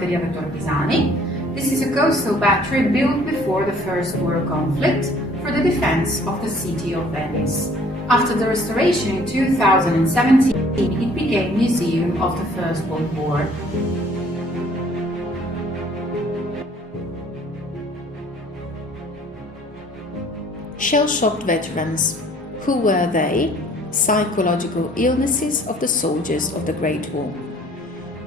Batteria Vettori Pisani. This is a coastal battery built before the First World Conflict for the defense of the city of Venice. After the restoration in 2017, it became Museum of the First World War. Shell-shocked veterans. Who were they? Psychological illnesses of the soldiers of the Great War.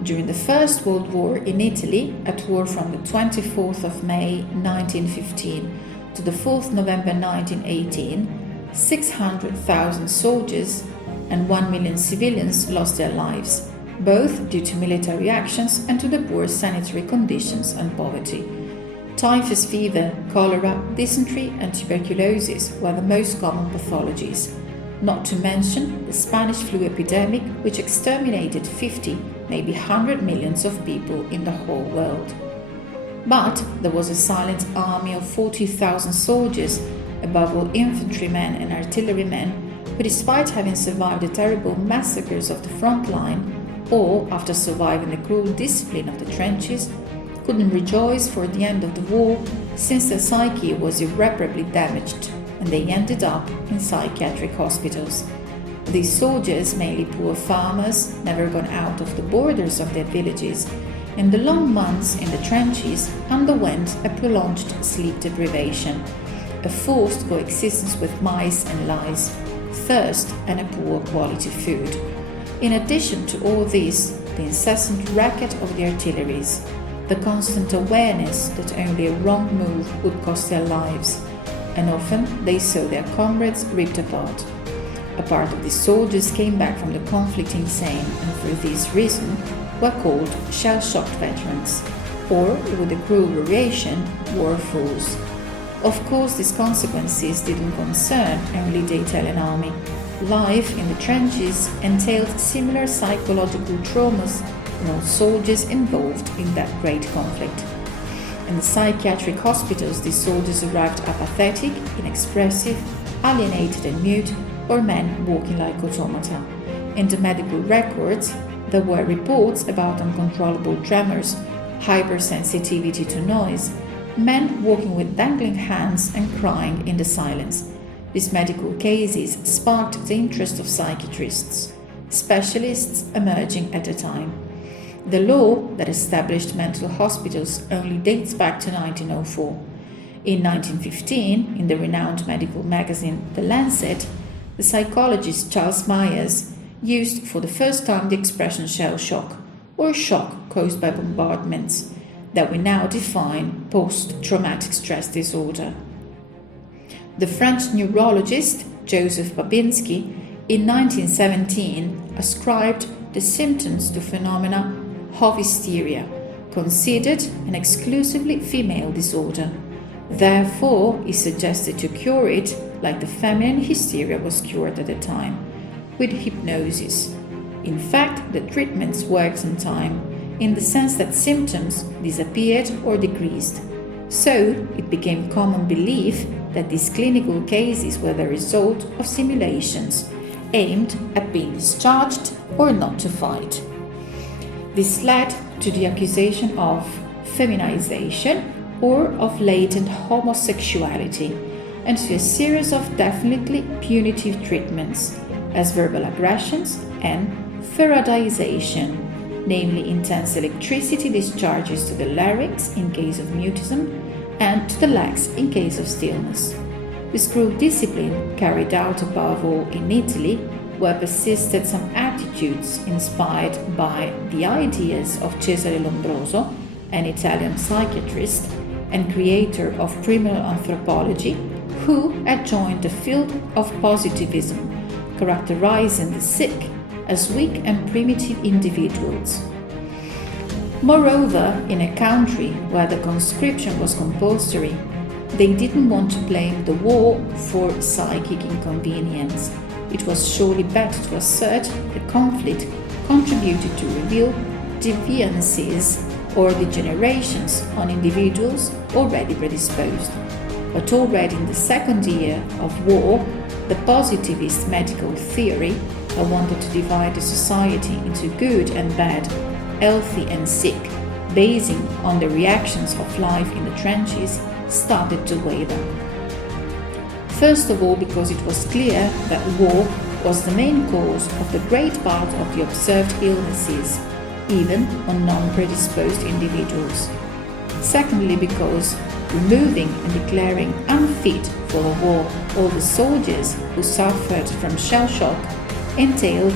During the First World War in Italy, at war from the 24th of May 1915 to the 4th November 1918, 600,000 soldiers and 1 million civilians lost their lives, both due to military actions and to the poor sanitary conditions and poverty. Typhus fever, cholera, dysentery and tuberculosis were the most common pathologies, not to mention the Spanish flu epidemic, which exterminated 50, maybe 100 millions of people in the whole world. But there was a silent army of 40,000 soldiers, above all infantrymen and artillerymen, who, despite having survived the terrible massacres of the front line, or after surviving the cruel discipline of the trenches, couldn't rejoice for the end of the war, since their psyche was irreparably damaged, and they ended up in psychiatric hospitals. These soldiers, mainly poor farmers, never gone out of the borders of their villages, in the long months in the trenches underwent a prolonged sleep deprivation, a forced coexistence with mice and lice, thirst and a poor quality food. In addition to all this, the incessant racket of the artilleries, the constant awareness that only a wrong move would cost their lives, and often they saw their comrades ripped apart. A part of the soldiers came back from the conflict insane and for this reason were called shell-shocked veterans, or, with a cruel variation, war fools. Of course, these consequences didn't concern only the Italian army. Life in the trenches entailed similar psychological traumas in all soldiers involved in that great conflict. In the psychiatric hospitals, these soldiers arrived apathetic, inexpressive, alienated and mute, or men walking like automata. In the medical records, there were reports about uncontrollable tremors, hypersensitivity to noise, men walking with dangling hands and crying in the silence. These medical cases sparked the interest of psychiatrists, specialists emerging at the time. The law that established mental hospitals only dates back to 1904. In 1915, in the renowned medical magazine The Lancet, the psychologist Charles Myers used for the first time the expression shell shock, or shock caused by bombardments, that we now define post-traumatic stress disorder. The French neurologist Joseph Babinski in 1917 ascribed the symptoms to phenomena of hysteria, considered an exclusively female disorder. Therefore, he suggested to cure it like the feminine hysteria was cured at the time, with hypnosis. In fact, the treatments worked some time, in the sense that symptoms disappeared or decreased. So, it became common belief that these clinical cases were the result of simulations aimed at being discharged or not to fight. This led to the accusation of feminization or of latent homosexuality, and to a series of definitely punitive treatments, as verbal aggressions and Faradayization, namely intense electricity discharges to the larynx in case of mutism and to the legs in case of stillness. This cruel discipline, carried out above all in Italy, where persisted some attitudes inspired by the ideas of Cesare Lombroso, an Italian psychiatrist and creator of criminal anthropology, who had joined the field of positivism, characterizing the sick as weak and primitive individuals. Moreover, in a country where the conscription was compulsory, they didn't want to blame the war for psychic inconvenience. It was surely better to assert the conflict contributed to reveal deviances or degenerations on individuals already predisposed. But already in the second year of war, the positivist medical theory that wanted to divide the society into good and bad, healthy and sick, basing on the reactions of life in the trenches, started to waver. First of all, because it was clear that war was the main cause of the great part of the observed illnesses, even on non-predisposed individuals. Secondly, because removing and declaring unfit for the war all the soldiers who suffered from shell shock entailed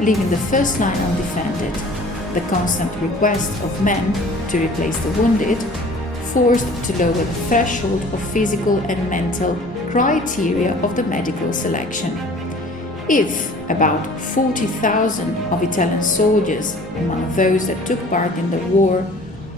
leaving the first line undefended, the constant request of men to replace the wounded, forced to lower the threshold of physical and mental criteria of the medical selection. If about 40,000 of Italian soldiers, among those that took part in the war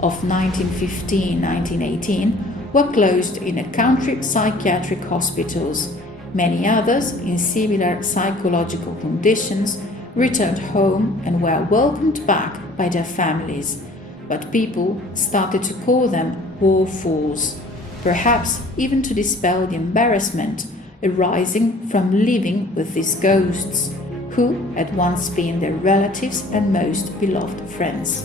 of 1915-1918, were closed in a country psychiatric hospitals, many others in similar psychological conditions returned home and were welcomed back by their families, but people started to call them war fools, perhaps even to dispel the embarrassment arising from living with these ghosts, who had once been their relatives and most beloved friends.